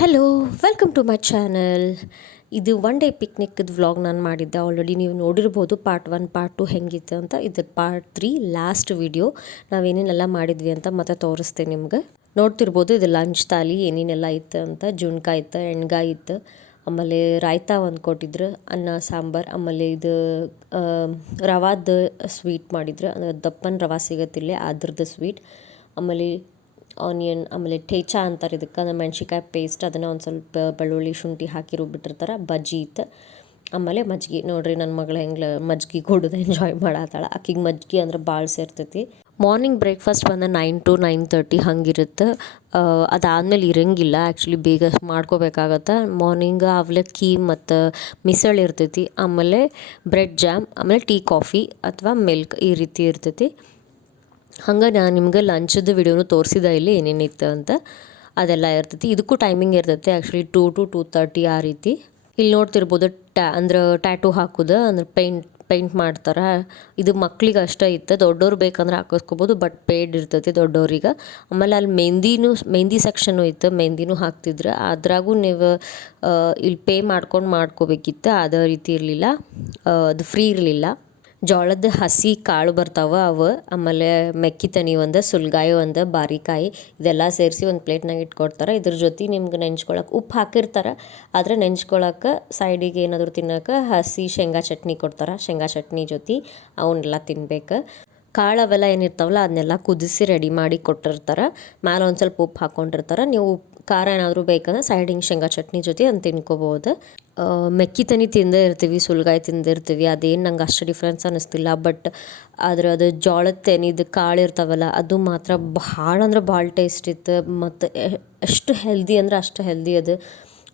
Hello, welcome to my channel. ಇದು one day ಪಿಕ್ನಿಕ್ದು vlog ನಾನು ಮಾಡಿದ್ದೆ. ಆಲ್ರೆಡಿ ನೀವು ನೋಡಿರ್ಬೋದು ಪಾರ್ಟ್ 1 ಪಾರ್ಟ್ 2 ಹೆಂಗಿತ್ತು ಅಂತ. ಇದು ಪಾರ್ಟ್ 3 ಲಾಸ್ಟ್ ವಿಡಿಯೋ. ನಾವೇನೇನೆಲ್ಲ ಮಾಡಿದ್ವಿ ಅಂತ ಮತ್ತೆ ತೋರಿಸ್ತೇನೆ ನಿಮ್ಗೆ. ನೋಡ್ತಿರ್ಬೋದು ಇದು ಲಂಚ್ ತಾಲಿ ಏನೇನೆಲ್ಲ ಇತ್ತು ಅಂತ. ಜುಣ್ಕಾಯಿ ಇತ್ತು, ಎಣ್ಗಾಯಿ ಇತ್ತು, ಆಮೇಲೆ ರಾಯ್ತಾ ಒಂದು ಕೊಟ್ಟಿದ್ರು, ಅನ್ನ ಸಾಂಬಾರು, ಆಮೇಲೆ ಇದು ರವಾದ ಸ್ವೀಟ್ ಮಾಡಿದ್ರು. ಅಂದರೆ ದಪ್ಪನ ರವಾ ಸಿಗತ್ತಿಲ್ಲ ಅದ್ರದ್ದು ಸ್ವೀಟ್, ಆಮೇಲೆ ಆನಿಯನ್, ಆಮೇಲೆ ಠೇಚಾ ಅಂತಾರೆ ಇದಕ್ಕೆ, ಅಂದ್ರೆ ಮೆಣ್ಸಿನ್ಕಾಯಿ ಪೇಸ್ಟ್, ಅದನ್ನು ಒಂದು ಸ್ವಲ್ಪ ಬೆಳ್ಳುಳ್ಳಿ ಶುಂಠಿ ಹಾಕಿ ರುಬ್ಬಿಟ್ಟಿರ್ತಾರೆ. ಬಜ್ಜಿ ಇತ್ತು, ಆಮೇಲೆ ಮಜ್ಜಿಗೆ. ನೋಡ್ರಿ ನನ್ನ ಮಗಳು ಹೆಂಗೆ ಮಜ್ಜಿಗೆ ಕುಡಿದು ಎಂಜಾಯ್ ಮಾಡತ್ತಾಳೆ. ಆಕಿಗೆ ಮಜ್ಜಿಗೆ ಅಂದ್ರೆ ಭಾಳ ಸೇರ್ತೈತಿ. ಮಾರ್ನಿಂಗ್ ಬ್ರೇಕ್ಫಾಸ್ಟ್ ಬಂದು 9 to 9:30 ಹಂಗಿರುತ್ತೆ. ಅದಾದಮೇಲೆ ಇರಂಗಿಲ್ಲ, ಆ್ಯಕ್ಚುಲಿ ಬೇಗ ಮಾಡ್ಕೋಬೇಕಾಗತ್ತೆ. ಮಾರ್ನಿಂಗ್ ಅವಲಕ್ಕಿ ಮತ್ತು ಮಿಸಳು ಇರ್ತೈತಿ, ಆಮೇಲೆ ಬ್ರೆಡ್ ಜಾಮ್, ಆಮೇಲೆ ಟೀ ಕಾಫಿ ಅಥವಾ ಮಿಲ್ಕ್ ಈ ರೀತಿ ಇರ್ತೈತಿ. ಹಂಗೆ ನಾನು ನಿಮ್ಗೆ ಲಂಚದ್ದು ವಿಡಿಯೋನು ತೋರಿಸಿದ ಇಲ್ಲಿ ಏನೇನಿತ್ತು ಅಂತ. ಅದೆಲ್ಲ ಇರ್ತೈತಿ. ಇದಕ್ಕೂ ಟೈಮಿಂಗ್ ಇರ್ತೈತಿ ಆ್ಯಕ್ಚುಲಿ 2 to 2:30 ಆ ರೀತಿ. ಇಲ್ಲಿ ನೋಡ್ತಿರ್ಬೋದು ಅಂದ್ರೆ ಟ್ಯಾಟೂ ಹಾಕೋದು, ಅಂದ್ರೆ ಪೇಂಟ್ ಮಾಡ್ತಾರೆ. ಇದು ಮಕ್ಳಿಗೆ ಅಷ್ಟೇ ಇತ್ತು, ದೊಡ್ಡವ್ರು ಬೇಕಂದ್ರೆ ಹಾಕಿಸ್ಕೋಬೋದು, ಬಟ್ ಪೇಯ್ಡ್ ಇರ್ತೈತಿ ದೊಡ್ಡವ್ರಿಗೆ. ಆಮೇಲೆ ಅಲ್ಲಿ ಮೆಹಂದಿ ಸೆಕ್ಷನು ಇತ್ತು, ಮೆಹಂದಿನೂ ಹಾಕ್ತಿದ್ರು. ಅದ್ರಾಗೂ ನೀವು ಇಲ್ಲಿ ಪೇ ಮಾಡ್ಕೋಬೇಕಿತ್ತು, ಅದೇ ರೀತಿ ಇರಲಿಲ್ಲ, ಅದು ಫ್ರೀ ಇರಲಿಲ್ಲ. ಜೋಳದ ಹಸಿ ಕಾಳು ಬರ್ತಾವೆ ಅವು, ಆಮೇಲೆ ಮೆಕ್ಕಿತನಿ ಒಂದು, ಸುಲ್ಗಾಯಿ ಒಂದು, ಬಾರಿಕಾಯಿ, ಇದೆಲ್ಲ ಸೇರಿಸಿ ಒಂದು ಪ್ಲೇಟ್ನಾಗ ಇಟ್ಕೊಡ್ತಾರೆ. ಇದ್ರ ಜೊತೆ ನಿಮ್ಗೆ ನೆಂಚ್ಕೊಳಕ್ಕೆ ಉಪ್ಪು ಹಾಕಿರ್ತಾರೆ, ಆದರೆ ನೆಂಚ್ಕೊಳಕ್ಕೆ ಸೈಡಿಗೆ ಏನಾದರೂ ತಿನ್ನೋಕೆ ಹಸಿ ಶೇಂಗಾ ಚಟ್ನಿ ಕೊಡ್ತಾರೆ. ಶೇಂಗಾ ಚಟ್ನಿ ಜೊತೆ ಅವನ್ನೆಲ್ಲ ತಿನ್ಬೇಕು. ಕಾಳು ಅವೆಲ್ಲ ಏನಿರ್ತಾವಲ್ಲ ಅದನ್ನೆಲ್ಲ ಕುದಿಸಿ ರೆಡಿ ಮಾಡಿ ಕೊಟ್ಟಿರ್ತಾರೆ. ಮೇಲೆ ಒಂದು ಸ್ವಲ್ಪ ಉಪ್ಪು ಹಾಕ್ಕೊಂಡಿರ್ತಾರೆ. ನೀವು ಖಾರ ಏನಾದರೂ ಬೇಕಂದ್ರೆ ಸೈಡಿಗೆ ಶೇಂಗಾ ಚಟ್ನಿ ಜೊತೆ ಅದನ್ನು ತಿನ್ಕೋಬೋದು. ಮೆಕ್ಕಿತನಿ ತಿಂದೇ ಇರ್ತೀವಿ, ಸುಲ್ಗಾಯಿ ತಿಂದಿರ್ತೀವಿ, ಅದೇನು ನಂಗೆ ಅಷ್ಟು ಡಿಫ್ರೆನ್ಸ್ ಅನ್ನಿಸ್ತಿಲ್ಲ. ಬಟ್ ಅದು ಜೋಳದ ತೆನಿದು ಕಾಳು ಇರ್ತಾವಲ್ಲ ಅದು ಮಾತ್ರ ಭಾಳ ಅಂದ್ರೆ ಭಾಳ ಟೇಸ್ಟ್ ಇತ್ತು. ಮತ್ತು ಎಷ್ಟು ಹೆಲ್ದಿ ಅಂದ್ರೆ ಅಷ್ಟು ಹೆಲ್ದಿ ಅದು.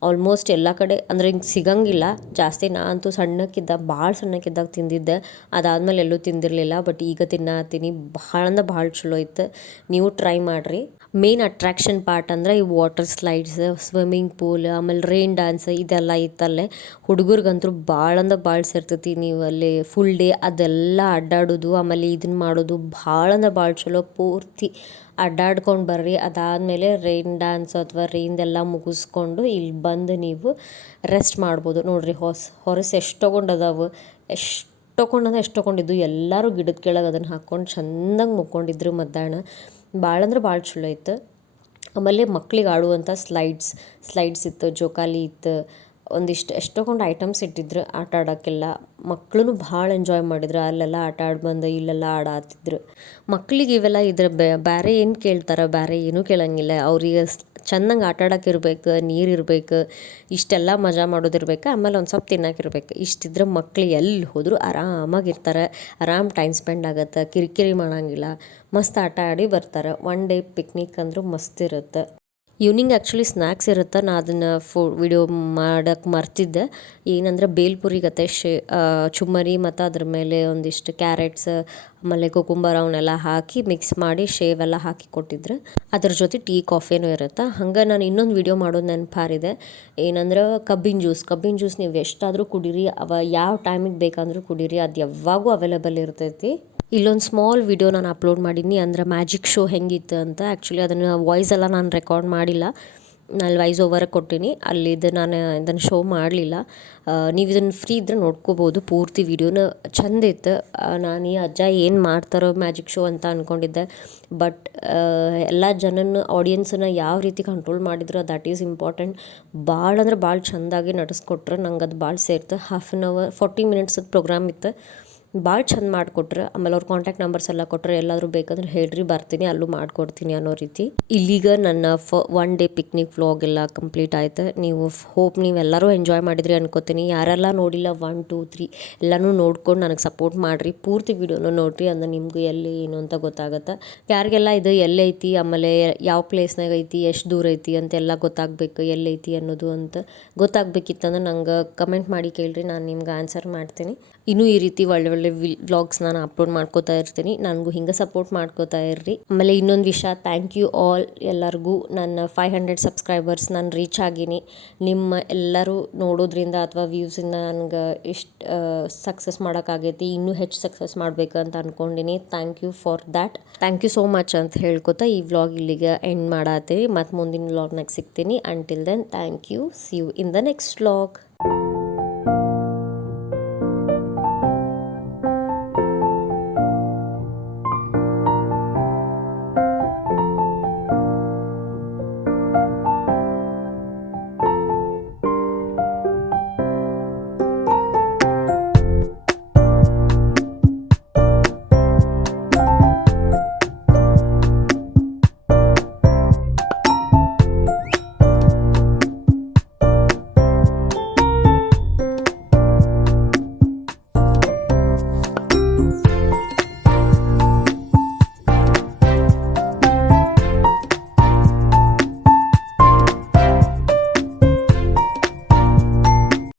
ಆಲ್ಮೋಸ್ಟ್ ಎಲ್ಲ ಕಡೆ ಅಂದರೆ ಹಿಂಗೆ ಸಿಗಂಗಿಲ್ಲ ಜಾಸ್ತಿ. ನಾನಂತೂ ಭಾಳ ಸಣ್ಣಕ್ಕಿದ್ದಾಗ ತಿಂದಿದ್ದೆ, ಅದಾದಮೇಲೆ ಎಲ್ಲೂ ತಿಂದಿರಲಿಲ್ಲ. ಬಟ್ ಈಗ ತಿನ್ನತ್ತೀನಿ. ಭಾಳ ಅಂದ್ರೆ ಭಾಳ ಚಲೋ ಇತ್ತು, ನೀವು ಟ್ರೈ ಮಾಡಿರಿ. ಮೇನ್ ಅಟ್ರಾಕ್ಷನ್ ಪಾರ್ಟ್ ಅಂದರೆ ಈ ವಾಟರ್ ಸ್ಲೈಡ್ಸ್, ಸ್ವಿಮ್ಮಿಂಗ್ ಪೂಲ್, ಆಮೇಲೆ ರೈನ್ ಡ್ಯಾನ್ಸ್ ಇದೆಲ್ಲ ಇತ್ತಲ್ಲೇ. ಹುಡುಗರಿಗಂತೂ ಭಾಳ ಅಂದ್ರೆ ಭಾಳ ಸೇರ್ತೈತಿ. ನೀವು ಅಲ್ಲಿ ಫುಲ್ ಡೇ ಅದೆಲ್ಲ ಅಡ್ಡಾಡೋದು, ಆಮೇಲೆ ಇದನ್ನು ಮಾಡೋದು ಭಾಳ ಅಂದ್ರೆ ಭಾಳ ಚಲೋ. ಪೂರ್ತಿ ಅಡ್ಡಾಡ್ಕೊಂಡು ಬರ್ರಿ. ಅದಾದಮೇಲೆ ರೈನ್ ಡ್ಯಾನ್ಸ್ ಅಥವಾ ರೈನ್ದೆಲ್ಲ ಮುಗಿಸ್ಕೊಂಡು ಇಲ್ಲಿ ಬಂದು ನೀವು ರೆಸ್ಟ್ ಮಾಡ್ಬೋದು. ನೋಡಿರಿ ಹೊರಸು ಎಷ್ಟು ತೊಗೊಂಡದಾವು, ಎಷ್ಟು ತೊಗೊಂಡಿದ್ದು. ಎಲ್ಲರೂ ಗಿಡದ ಕೆಳಗೆ ಅದನ್ನು ಹಾಕ್ಕೊಂಡು ಚೆಂದಾಗಿ ಮುಕ್ಕೊಂಡಿದ್ರು ಮಧ್ಯಾಹ್ನ. ಭಾಳ ಅಂದ್ರೆ ಭಾಳ ಚಲೋ ಇತ್ತು. ಆಮೇಲೆ ಮಕ್ಳಿಗೆ ಆಡುವಂಥ ಸ್ಲೈಡ್ಸ್ ಇತ್ತು, ಜೋಕಾಲಿ ಇತ್ತು, ಒಂದಿಷ್ಟು ಎಷ್ಟೊಂದು ಐಟಮ್ಸ್ ಇಟ್ಟಿದ್ರು ಆಟ ಆಡೋಕ್ಕೆಲ್ಲ. ಮಕ್ಕಳು ಭಾಳ ಎಂಜಾಯ್ ಮಾಡಿದ್ರು. ಅಲ್ಲೆಲ್ಲ ಆಟ ಬಂದು ಇಲ್ಲೆಲ್ಲ ಆಡಾತಿದ್ರು. ಮಕ್ಳಿಗೆ ಇವೆಲ್ಲ ಇದ್ರೆ ಬೇರೆ ಏನು ಕೇಳ್ತಾರೆ, ಬೇರೆ ಏನೂ ಕೇಳೋಂಗಿಲ್ಲ. ಅವ್ರಿಗೆ ಚೆಂದಂಗೆ ಆಟ ಆಡೋಕೆ ಇರ್ಬೇಕು, ನೀರು ಇರಬೇಕು, ಇಷ್ಟೆಲ್ಲ ಮಜಾ ಮಾಡೋದಿರ್ಬೇಕು, ಆಮೇಲೆ ಒಂದು ಸ್ವಲ್ಪ ತಿನ್ನೋಕಿರ್ಬೇಕು. ಇಷ್ಟಿದ್ರೆ ಮಕ್ಳು ಎಲ್ಲಿ ಹೋದರೂ ಆರಾಮಾಗಿರ್ತಾರೆ, ಟೈಮ್ ಸ್ಪೆಂಡ್ ಆಗುತ್ತೆ, ಕಿರಿಕಿರಿ ಮಾಡೋಂಗಿಲ್ಲ, ಮಸ್ತ್ ಆಟ ಆಡಿ ಬರ್ತಾರೆ. ಒನ್ ಡೇ ಪಿಕ್ನಿಕ್ ಅಂದರೂ ಮಸ್ತ್ ಇರುತ್ತೆ. ಈವ್ನಿಂಗ್ ಆ್ಯಕ್ಚುಲಿ ಸ್ನ್ಯಾಕ್ಸ್ ಇರುತ್ತೆ. ನಾನು ಅದನ್ನು ವಿಡಿಯೋ ಮಾಡೋಕ್ಕೆ ಮರ್ತಿದ್ದೆ. ಏನಂದರೆ ಬೇಲ್ಪುರಿ ಗತೆ ಚುಮ್ಮರಿ ಮತ್ತು ಅದ್ರ ಮೇಲೆ ಒಂದಿಷ್ಟು ಕ್ಯಾರೆಟ್ಸ್, ಆಮೇಲೆ ಕುಕುಂಬರ್ ಅವನ್ನೆಲ್ಲ ಹಾಕಿ ಮಿಕ್ಸ್ ಮಾಡಿ ಶೇವೆಲ್ಲ ಹಾಕಿ ಕೊಟ್ಟಿದ್ರು. ಅದ್ರ ಜೊತೆ ಟೀ ಕಾಫಿನೂ ಇರುತ್ತೆ. ಹಂಗೆ ನಾನು ಇನ್ನೊಂದು ವಿಡಿಯೋ ಮಾಡೋದು ನೆನಪಾರಿದೆ. ಏನಂದ್ರೆ ಕಬ್ಬಿನ ಜ್ಯೂಸ್ ನೀವು ಎಷ್ಟಾದರೂ ಕುಡೀರಿ, ಯಾವ ಟೈಮಿಗೆ ಬೇಕಂದ್ರೂ ಕುಡೀರಿ, ಅದು ಯಾವಾಗೂ ಅವೈಲೇಬಲ್ ಇರ್ತೈತಿ. ಇಲ್ಲೊಂದು ಸ್ಮಾಲ್ ವಿಡಿಯೋ ನಾನು ಅಪ್ಲೋಡ್ ಮಾಡೀನಿ, ಅಂದರೆ ಮ್ಯಾಜಿಕ್ ಶೋ ಹೆಂಗಿತ್ತು ಅಂತ. ಆ್ಯಕ್ಚುಲಿ ಅದನ್ನು ವಾಯ್ಸ್ ಎಲ್ಲ ನಾನು ರೆಕಾರ್ಡ್ ಮಾಡಿಲ್ಲ, ನಾನು ವಾಯ್ಸ್ ಓವರ್ ಕೊಟ್ಟಿನಿ. ನಾನು ಇದನ್ನು ಶೋ ಮಾಡಲಿಲ್ಲ. ನೀವು ಇದನ್ನು ಫ್ರೀ ಇದ್ದರೆ ನೋಡ್ಕೋಬೋದು, ಪೂರ್ತಿ ವಿಡಿಯೋನ ಚಂದ ಇತ್ತು. ನಾನು ಈ ಅಜ್ಜ ಏನು ಮಾಡ್ತಾರೋ ಮ್ಯಾಜಿಕ್ ಶೋ ಅಂತ ಅಂದ್ಕೊಂಡಿದ್ದೆ. ಬಟ್ ಎಲ್ಲ ಆಡಿಯನ್ಸನ್ನು ಯಾವ ರೀತಿ ಕಂಟ್ರೋಲ್ ಮಾಡಿದ್ರು, ದಟ್ ಈಸ್ ಇಂಪಾರ್ಟೆಂಟ್. ಭಾಳ ಅಂದ್ರೆ ಭಾಳ ಚೆಂದಾಗಿ ನಡೆಸ್ಕೊಟ್ರು. ನಂಗೆ ಅದು ಭಾಳ ಸೇರ್ತು. 1/2 hour 40 minutes ಪ್ರೋಗ್ರಾಮ್ ಇತ್ತು. ಭಾಳ ಚಂದ ಮಾಡಿಕೊಟ್ರು. ಆಮೇಲೆ ಅವ್ರ ಕಾಂಟ್ಯಾಕ್ಟ್ ನಂಬರ್ಸ್ ಎಲ್ಲ ಕೊಟ್ಟರೆ, ಎಲ್ಲಾದರೂ ಬೇಕಂದ್ರೆ ಹೇಳ್ರಿ, ಬರ್ತೀನಿ, ಅಲ್ಲೂ ಮಾಡಿಕೊಡ್ತೀನಿ ಅನ್ನೋ ರೀತಿ. ಇಲ್ಲಿಗ ನನ್ನ ಒನ್ ಡೇ ಪಿಕ್ನಿಕ್ ವ್ಲಾಗ್ ಎಲ್ಲ ಕಂಪ್ಲೀಟ್ ಆಯ್ತು. ನೀವೆಲ್ಲರೂ ಎಂಜಾಯ್ ಮಾಡಿದ್ರಿ ಅನ್ಕೋತೀನಿ. ಯಾರೆಲ್ಲ ನೋಡಿಲ್ಲ 1, 2, 3 ಎಲ್ಲನೂ ನೋಡ್ಕೊಂಡು ನನಗೆ ಸಪೋರ್ಟ್ ಮಾಡಿರಿ. ಪೂರ್ತಿ ವಿಡಿಯೋನ ನೋಡಿರಿ, ಅಂದರೆ ನಿಮಗೂ ಎಲ್ಲಿ ಏನು ಅಂತ ಗೊತ್ತಾಗುತ್ತೆ. ಯಾರಿಗೆಲ್ಲ ಇದು ಎಲ್ಲೈತಿ, ಆಮೇಲೆ ಯಾವ ಪ್ಲೇಸ್ನಾಗ ಐತಿ, ಎಷ್ಟು ದೂರ ಐತಿ ಅಂತೆಲ್ಲ ಗೊತ್ತಾಗಬೇಕು, ಎಲ್ಲೈತಿ ಅನ್ನೋದು ಅಂತ ಗೊತ್ತಾಗಬೇಕಿತ್ತಂದ್ರೆ ನಂಗೆ ಕಮೆಂಟ್ ಮಾಡಿ ಕೇಳಿರಿ, ನಾನು ನಿಮ್ಗೆ ಆನ್ಸರ್ ಮಾಡ್ತೀನಿ. ಇನ್ನೂ ಈ ರೀತಿ ಒಳ್ಳೆ ವ್ಲಾಗ್ಸ್ ನಾನು ಅಪ್ಲೋಡ್ ಮಾಡ್ಕೋತಾ ಇರ್ತೀನಿ. ನನಗೂ ಹಿಂಗೆ ಸಪೋರ್ಟ್ ಮಾಡ್ಕೋತಾ ಇರ್ರಿ. ಆಮೇಲೆ ಇನ್ನೊಂದು ವಿಷಯ, ಥ್ಯಾಂಕ್ ಯು ಆಲ್ ಎಲ್ಲರಿಗೂ. ನನ್ನ 500 ಸಬ್ಸ್ಕ್ರೈಬರ್ಸ್ ನಾನು ರೀಚ್ ಆಗೀನಿ. ನಿಮ್ಮ ಎಲ್ಲರೂ ನೋಡೋದ್ರಿಂದ ಅಥವಾ ವ್ಯೂಸಿಂದ ನನಗೆ ಇಷ್ಟು ಸಕ್ಸಸ್ ಮಾಡೋಕ್ಕಾಗೈತಿ. ಇನ್ನೂ ಹೆಚ್ಚು ಸಕ್ಸಸ್ ಮಾಡಬೇಕು ಅಂತ ಅಂದ್ಕೊಂಡಿನಿ. Thank you for that. Thank you so much ಅಂತ ಹೇಳ್ಕೊತಾ ಈ ವ್ಲಾಗ್ ಇಲ್ಲಿಗೆ ಎಂಡ್ ಮಾಡತ್ತೀನಿ. ಮತ್ತು ಮುಂದಿನ ವ್ಲಾಗ್ನಾಗ ಸಿಗ್ತೀನಿ. Until then thank you. See you in the next vlog.